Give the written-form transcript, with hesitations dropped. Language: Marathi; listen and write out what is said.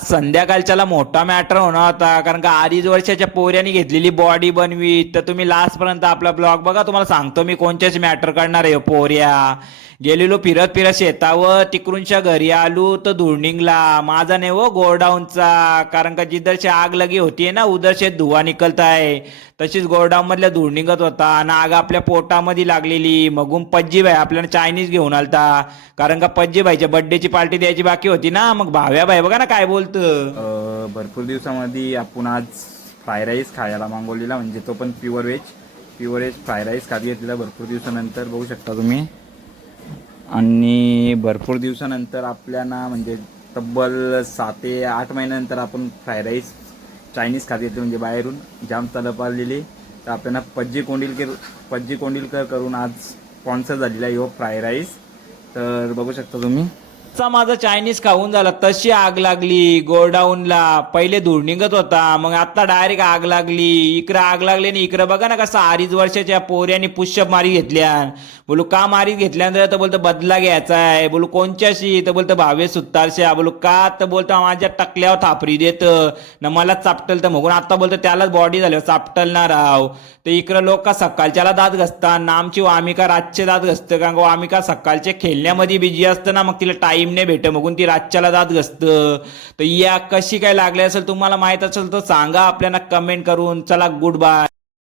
संध्याकाळच्याला मोठा मॅटर होणार होता, कारण का 2.5 वर्षाच्या पोऱ्याने घेतलेली बॉडी बनवी. तर तुम्ही लास्ट पर्यंत आपला ब्लॉग बघा, तुम्हाला सांगतो मी कोणच्याच मॅटर करणार आहे पोऱ्या. गेलेलो फिरत फिरत शेतावर, तिकडूनच्या घरी आलो तर धुळणिंगला माझा नाही हो गोडाऊनचा. कारण का जिधरची आग लगी होतीये ना उधरचे धुवा निकलत आहे. तशीच गोडाऊन मधल्या धूळ निघत होता आणि आग आपल्या पोटामध्ये लागलेली. मगून पज्जी भाई आपल्याला चायनीज घेऊन आलता, कारण का पज्जी भाईच्या बर्थडेची पार्टी द्यायची बाकी होती ना. मग भाव्या भाई बघा ना काय बोलतं. भरपूर दिवसामध्ये आपण आज फ्राय राईस खायला मागवलेला, म्हणजे तो पण प्युअर व्हेज फ्राय राईस खात घेतलेला भरपूर दिवसानंतर, बघू शकता तुम्ही. आणि भरपूर दिवसानंतर आपल्याला म्हणजे तब्बल 7 ते 8 महिन्यानंतर आपण फ्राय राईस चायनीज खात येते, म्हणजे बाहेरून जाम तलप आलेली. तर आपल्याला पज्जी कोंडिलकर करून आज स्पॉन्सर झालेला आहे फ्राय राईस. तर बघू शकता तुम्ही. माझं चायनीज खाऊन झाला तशी आग लागली गोडाऊनला. पहिले धूळ निघत होता, मग आता डायरेक्ट आग लागली. इकडं आग लागली आणि इकडं बघा ना कसं 2.5 वर्षाच्या पोऱ्याने पुष्यप मारी घेतल्या. बोलू का मारी घेतल्यानंतर तर बोलतो बदला घ्यायचा आहे. बोलू कोणच्याशी तर बोलतो भावे सुत्तारशा. बोलू का तर बोलतो माझ्या टकल्यावर थापरी देत ना मला चापटल. तर मग आता बोलतो त्यालाच बॉडी झाल्यावर चापटल ना राव. तर इकडं लोक का सकाळच्याला दात घसतात ना, आमची वामिका रातचे दात घसतं. कारण का वामिका सकाळच्या खेळण्यामध्ये बिझी असतं ना, मग तिला टाइम नाही भेट, मगून ती रातच्याला दात घसतं. तर या कशी काय लागली असेल तुम्हाला माहित असेल तर सांगा आपल्याला कमेंट करून. चला गुड बाय.